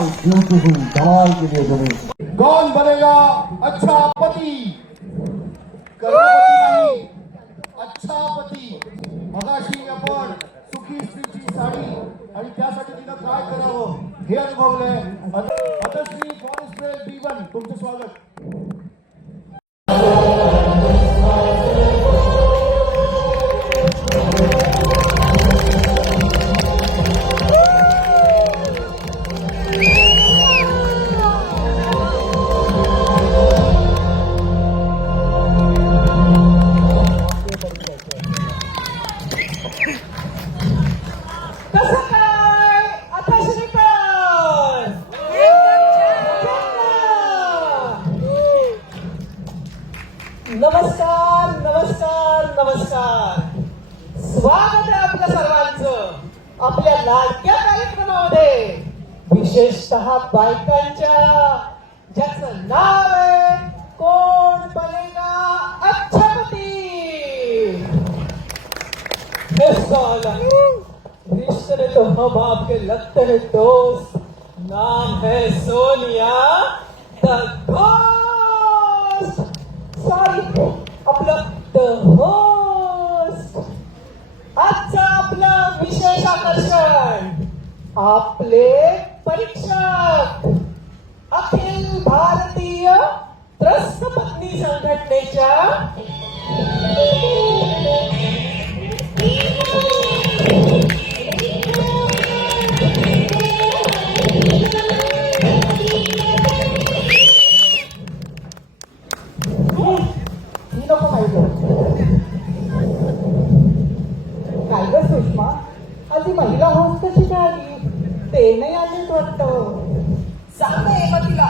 Beautiful धमाल के लिए तुम्हें कौन बनेगा अच्छा पती, करोडपती नाही अच्छा पती. मगाशी आपण सुखी स्त्रीची साडी आणि त्यासाठी तिनं काय करावं हे अनुभवलंय. आता श्री फॉरेस्ट B1 तुमचं स्वागत. नमस्कार नमस्कार नमस्कार. स्वागत आहे आपल्या सर्वांचं आपल्या लाडक्या कार्यक्रमामध्ये, विशेषतः बायकांच्या, ज्याचं नाव आहे कोण बनेगा अच्छा पती. हे साला रिश्ते तो हम आपके लगते हैं दोस्त, नाम है सोनिया द घोस्ट. सॉरी आपलं द होस्ट. आजचं आपलं विशेष आकर्षण आपले परीक्षक, अखिल भारतीय त्रस्त पत्नी संघटनेच्या काय ग सुषमा, आधी महिला होस्ट कशी काय आली? ते नाही आलीच वाटतं. सांगते मग तिला,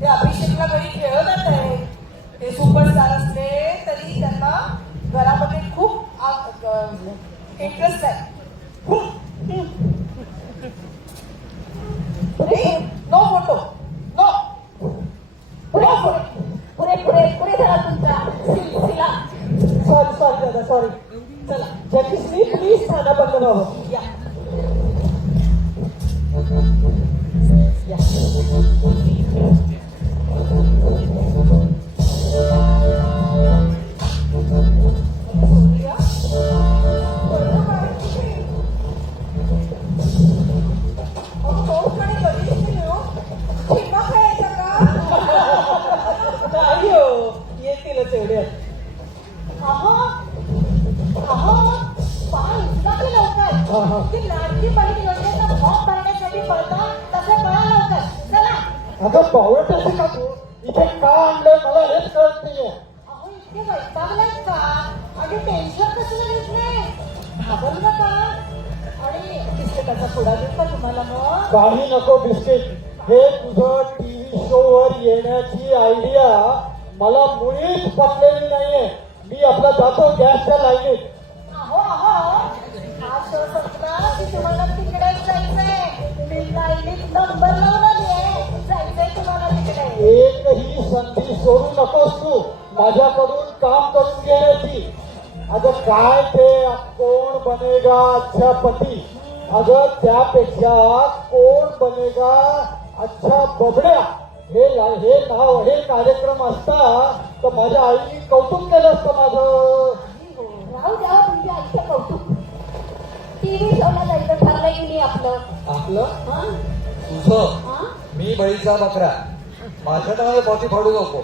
ते अभिषेकला घरी खेळत आहे. ते सुपरस्टार असले तरी त्यांना घरामध्ये खूप इंटरेस्ट आहे. No photo no. पुढे पुढे पुढे पुढे झाला तुमचा सिलसिला. सॉरी सॉरी दादा सॉरी. चला जगदीश्री प्लीज खाना बंद व्हावं. या येतीलच एवढे. लाडकी बहीण योजनेचा फॉर्म भरण्यासाठी पळता तसे पळा लवकर. चला. अगं बावळट असे का तू? इथे का आणलंय मला हेच कळत नाहीये. अहो इतके वैतागलात का? आणि टेन्शन कसलं घेतलंय? घाबरलं का? आणि बिस्किटाचा पुडा देऊ का तुम्हाला मग? काही नको बिस्किट. हे तुझं टीव्ही शो वर येण्याची आयडिया मला मुळीच पटलेली नाहीये. मी आपला जातो गॅसच्या लाईनीत. अहो हा शो संपला की तुम्हाला तिकडेच जायचंय. मी लाईनीत नंबर लावून आलीये. जायचंय तुम्हाला तिकडे. एकही संधी सोडू नकोस तू माझ्याकडून काम करून घेण्याची. अगं काय ते कोण बनेगा अच्छा पती, अगं त्यापेक्षा कोण बनेगा अच्छा बबड्या हे नाव हे कार्यक्रम असता तर माझ्या आईने कौतुक केलं असतं माझं. राहू द्या तुमच्या आईचं कौतुक. टीव्ही शोला जायचं ठरलंय की नाही आपलं? आपलं तुझं मी बळीचा बकरा. माझ्या नावाने बॉटी फाडू नको.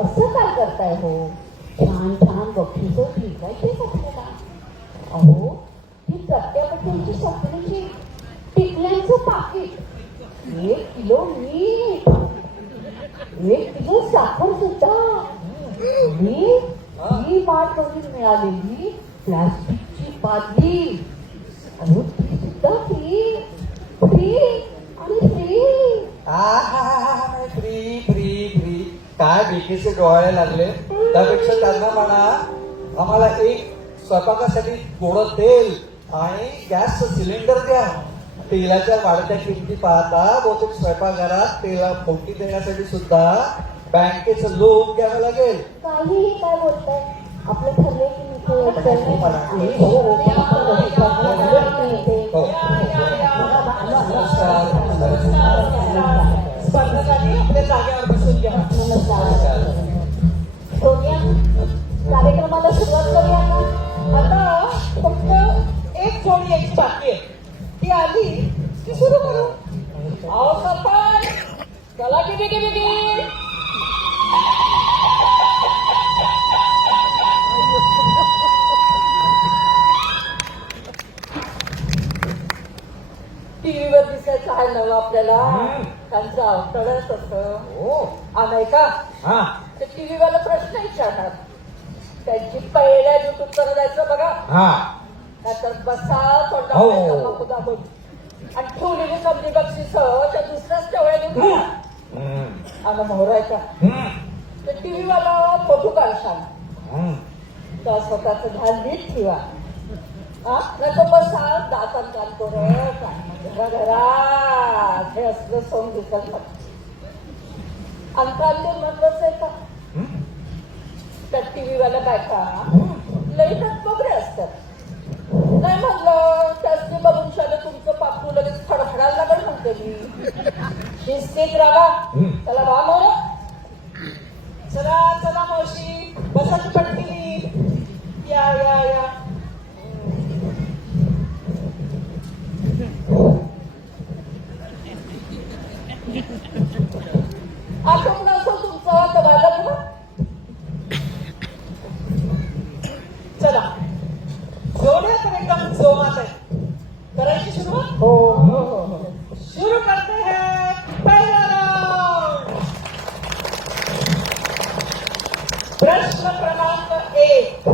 असं काय करताय हो? छान छान बक्षीस विकायचे आपल्याला. अहो ती प्रत्येकाची साखरेची टिकल्यांचं पाकिट, 1 किलो मीठ, 1 किलो साखर सुद्धा, ही वाट करून मिळालेली प्लास्टिकची बादली. अहो ती सुद्धा फ्री फ्री आणि फ्री. फ्री फ्री फ्री काय बीकेचे डोळे लागले. त्यापेक्षा त्यांना म्हणा आम्हाला एक स्वयंपाकासाठी थोडं तेल आणि गॅसचं सिलेंडर द्या. तेलाच्या वाढत्या किमती पाहता बहुतेक स्वयंपाकघरात तेला फोडणी देण्यासाठी सुद्धा बँकेचं लोन घ्यावं लागेल. काहीही काय बोलताय? आपलं ठरलंय की हो. स्पर्धकांनी आपल्या जागेवर बसून घ्या. सोनिया, कार्यक्रमाला सुरुवात करूया का? आता फक्त एक जोडी यायची बाकी आहे. ती आली की सुरू करू. आओ सरपंच, चला की बेगी बेगी. टीव्हीवर दिसायचं आहे नवं आपल्याला. त्यांचं अवतडच असं नाही का? ते टीव्हीवाला प्रश्न विचारतात. त्यांची पहिल्या युट्यूब द्यायचं बघा. नाहीतर बसा तोंडावर आणि ठेवलेली समजी बक्षीस त्या दुसऱ्याच टवळ्याने आणि मोहरायचा. ते टीव्हीवाला फोटो काढशाल तर स्वतःच ध्यान नीट ठेवा. नाही तर बसा दातात काम करत घरात हे असलं सोंग दिसत. अंकांचे महत्वाचं आहे का? त्या टीव्हीवाल्या बायका लईच बघरे असतात. नाही म्हणलं त्याचे बघून शाळे तुमचं पापू लगेच फडफडायला लागल म्हणते मी. शिस्तीत राहा. चला वा मोर. चला चला मावशी बसाची पटली. या या या. आठवण असो तुमचा आता माझा ना. चला जोड्या तर एकदम जोमात आहे. करायची सुरुवात? हो. शुरू करते हैं पहिला राउंड. प्रश्न क्रमांक 1.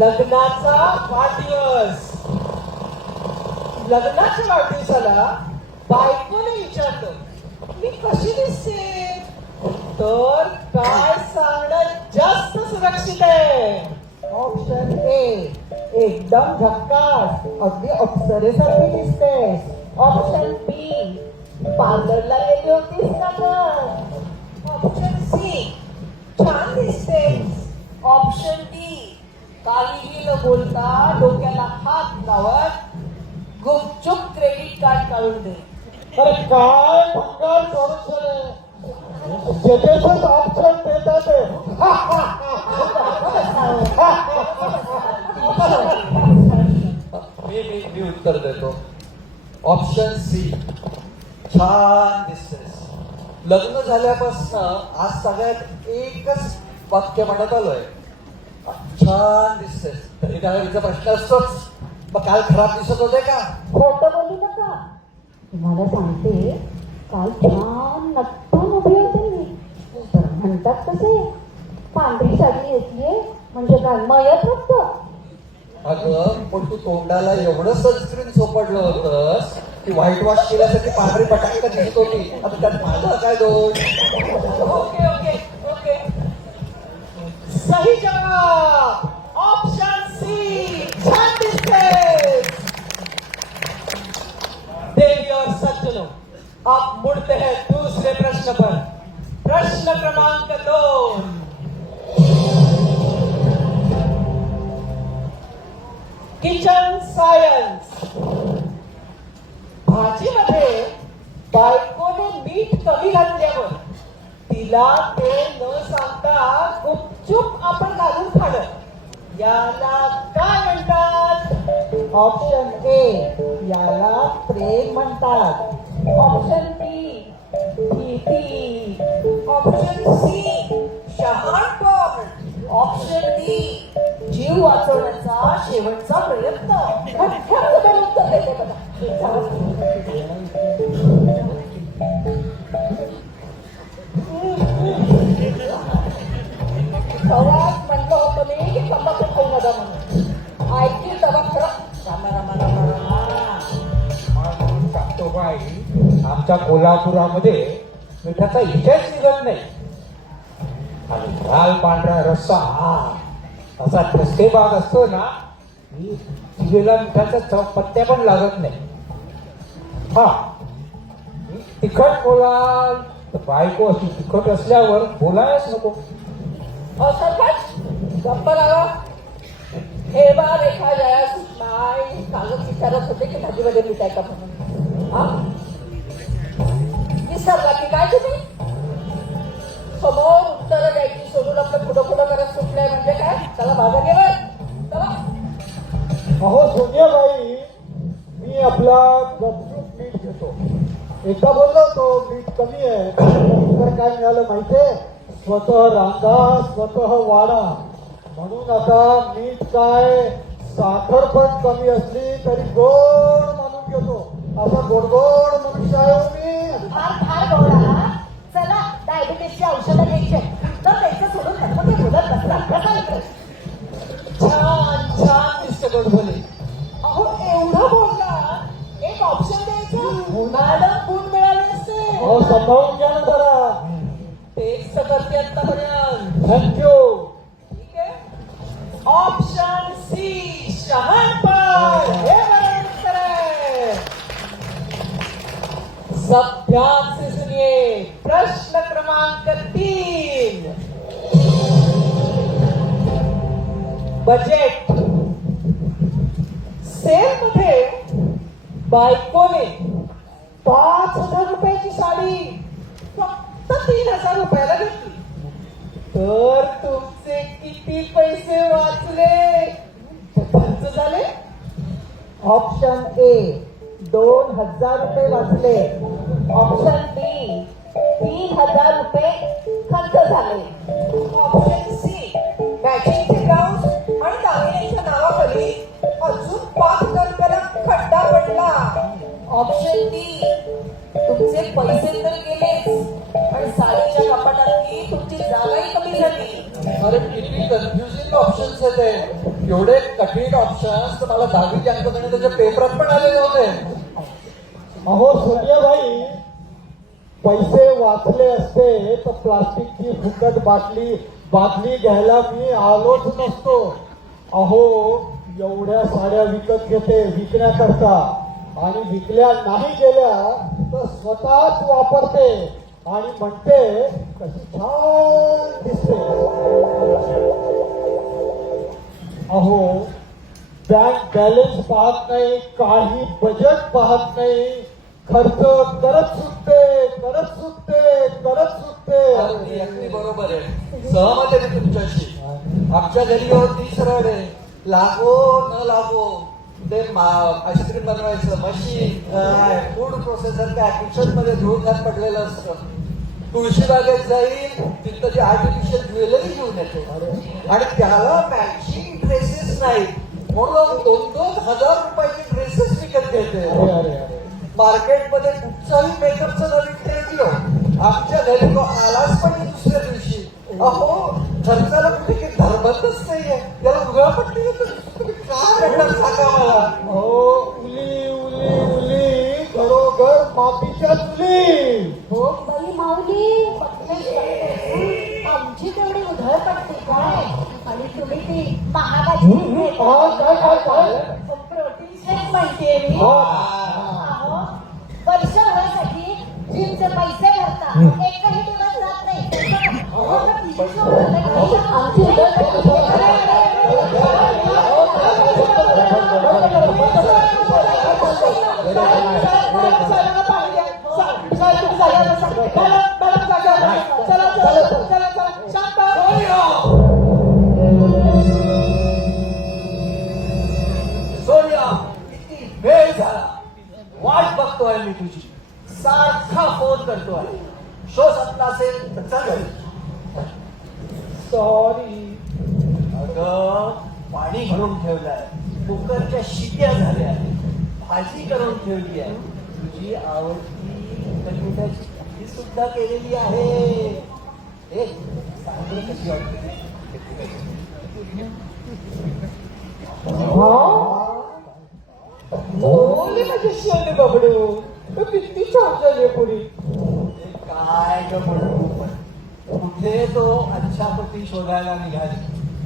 लग्नाचा वाढदिवस. लग्नाच्या वाढदिवसाला बायकोने विचारलं मी कशी दिसते तर काय सांगणं जास्त सुरक्षित आहे? ऑप्शन ए, एकदम झक्कास, अगदी अप्सरेसारखी दिसतेस. ऑप्शन बी, पार्लरला गेली होतीस का ग? ऑप्शन सी, छान दिसतेस. ऑप्शन डी, काहीही न बोलता डोक्याला हात लावत गुपचूप क्रेडिट कार्ड काढून दे. अरे काय भंगार सोडून जगेच ऑप्शन देतात. मी उत्तर देतो. ऑप्शन सी, छान दिसतेस. लग्न झाल्यापासून आज सगळ्यात एकच वाक्य म्हणत आलोय, छान दिसतेस. तरी त्याचा प्रश्न असतोच, मग काल खराब दिसत होते का? खोटं बोलू नका. तुम्हाला सांगते काल छान नटून उभी होते मी. तर म्हणतात तसे पांढरी साडी नेसलीये म्हणजे काय मयत असतं. अगं पण तू तोंडाला एवढं सनस्क्रीन सोपडलं होतंस की व्हाईट वॉश केल्यासाठी पांढरी पटाकी दिसत होती. आता त्यात माझा काय दोष? Okay okay okay. सही जवाब ऑप्शन सी, छान दिसते. देवी और सज्जनों, अब मुड़ते हैं दूसरे प्रश्न पर. प्रश्न क्रमांक 2. Kitchen science. भाजीमध्ये बायकोने मीठ कमी घातल्यावर तिला ते न सांगता गुपचूप आपण घालून खाणं याला काय म्हणतात? ऑप्शन ए, याला प्रेम म्हणतात. ऑप्शन बी, भीती. ऑप्शन सी, शहाणपण. ऑप्शन डी, जीव वाचवण्याचा शेवटचा प्रयत्न. उत्तर देते बघा. सवाल म्हणलं होतं मी की तंबाखू खाऊ नका म्हणून. ऐकली तेव्हा खरं सांगतो बाई, आमच्या कोल्हापुरामध्ये मिठाचा हिशेच निघत नाही. आणि लाल पांढरा रस्सा असा ठसकेबाज असतो ना, तिला मिठाचा पत्त्या पण लागत नाही. तिखट बोलाल तर बायको अशी तिखट असल्यावर बोलायच नको. सरपंच गप्प लावा. हे बार एखाद्या नाही कालच विचारत होते की भाजीमध्ये मीठ आहे का म्हणून. हा विसरला की काय तुम्ही समोर उत्तर द्यायची सोडून आपलं पुढं पुढं करत सुटलंय म्हणजे काय त्याला भाज्या घेवाय चला. अहो सोनियाबाई, मी आपला गपचूप मीठ घेतो. एकदा बोललो होतो मीठ कमी आहे, तर काय मिळालं माहितीये, स्वतः रांगा स्वतः वाडा. म्हणून आता मीठ काय, साखर पण कमी असली तरी गोड म्हणून घेतो. असा गोड मनुष्य आहे हो मी. फार फार गोळा. चला डायबिटीसची औषधं घ्यायचे तर त्याचं सोडून नको ते बोलत बसला. छान छान मिस्टर गोडबोले. अहो एवढं बोलला एक ऑप्शन द्यायचं मॅडम गुण मिळाले असते. अहो सांभाळून घ्या ना जरा. टेस्ट करते आतापर्यंत. थँक्यू. ठीक आहे ऑप्शन सी शहाणपण हे बरोबर उत्तर आहे. सब ध्यान से सुनिए प्रश्न क्रमांक 3. बजेट सेल मध्ये बायकोने 5,000 रुपयाची साडी फक्त 3,000 रुपयाला घेतली तर तुमचे किती पैसे वाचले खर्च झाले. ऑप्शन ए 2,000 रुपये वाचले. ऑप्शन बी 3,000 रुपये खर्च झाले. ऑप्शन सी मॅचिंगचे ब्लाऊज आणि दागिन्यांच्या नावाखाली अजून 5,000 रुपयाला खड्डा पडला. ऑप्शन डी तुमचे पैसे तर गेलेच आणि साडीच्या कपाटातली तुमची जागाही कमी झाली. अरे किती कन्फ्युजिंग ऑप्शन्स आहेत. एवढे कठीण ऑप्शन्स तर मला 10वीच्या अंकगणिताच्या पेपरात पण आलेले होते. अहो सोनियाबाई, पैसे वाचले असते तर प्लास्टिकची फुकट बाटली घ्यायला मी आलोच नसतो. अहो एवढ्या साड्या विकत घेते विकण्याकरता आणि विकल्या नाही गेल्या तर स्वतःच वापरते आणि म्हणते कशी छान दिसते. अहो बँक बॅलन्स पाहत नाही, काही बजेट पाहत नाही, खर्च करत सुटते. अगदी बरोबर आहे. सहमत आहे मी तुमच्याशी. आमच्या घरी होती सरळ आहे. लागो न लागो ते आईस्क्रीम बनवायचं मशीन काय फूड प्रोसेसर काय किचन मध्ये धुळघात पडलेलं असतं. तुळशीबागेत जाईल तिथं जी आर्टिफिशियल ज्वेलरी घेऊन येते आणि त्याला मॅचिंग ड्रेसेस नाही म्हणून 2,000 रुपयाचे ड्रेसेस विकत घेते. मार्केटमध्ये कुठचाही मेकअपचा नवीन ट्रेंड येऊ आमच्या घरी तो आलाच पण दुसऱ्या दिवशी. अहो खर्चाला कुठे काही धर्मतच नाहीये. त्याला उघडा पट्टी काय करणार सांगा मला. अहो उली घरोघर मातीच्या चुली. हो बाई माऊली, आमची तेवढी उधळ पडते काय. आणि तुम्ही ती महागाची काय प्रोटीन शेक म्हणते मी. अहो, वर्षभरासाठी जिमचे पैसे भरता एकही दिवस जात नाही. आमची सोनिया किती वेळ झाला वाट बघतोय मी तुझी. सारखा फोन करतोय. शो संपला असेल तर चल घरी. सॉरी. अगं पाणी भरून ठेवलंय. कुकरच्या शिट्या झाल्या. भाजी करून ठेवली आहे. तुझी आवडती कलिंगडाची भाजी सुद्धा केलेली आहे. सांगू कशी वाटते. माझी शिवले बाबडू किती छान झाली पुरी. काय ग म्हणू पण कुठे तो अच्छा पती शोधायला निघाली.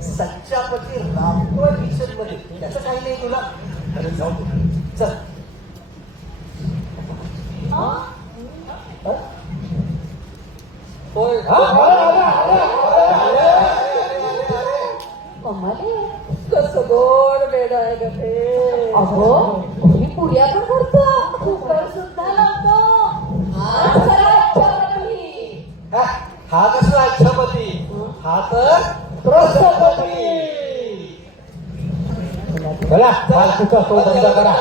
सच्चा पती रामतोय किचन मध्ये. त्याचं काही नाही तुला. अरे जाऊ चल. होय कमाल आहे. कसं कसं गोड वेड आहे ग ते. अगं तुम्ही पुऱ्या पण करतो कुकर सुद्धा लावतो आज चला इच्छापती. हा कसला अच्छापती, हा तर त्रस्तपती. चला फालतूचा तो बंद करा.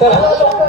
चला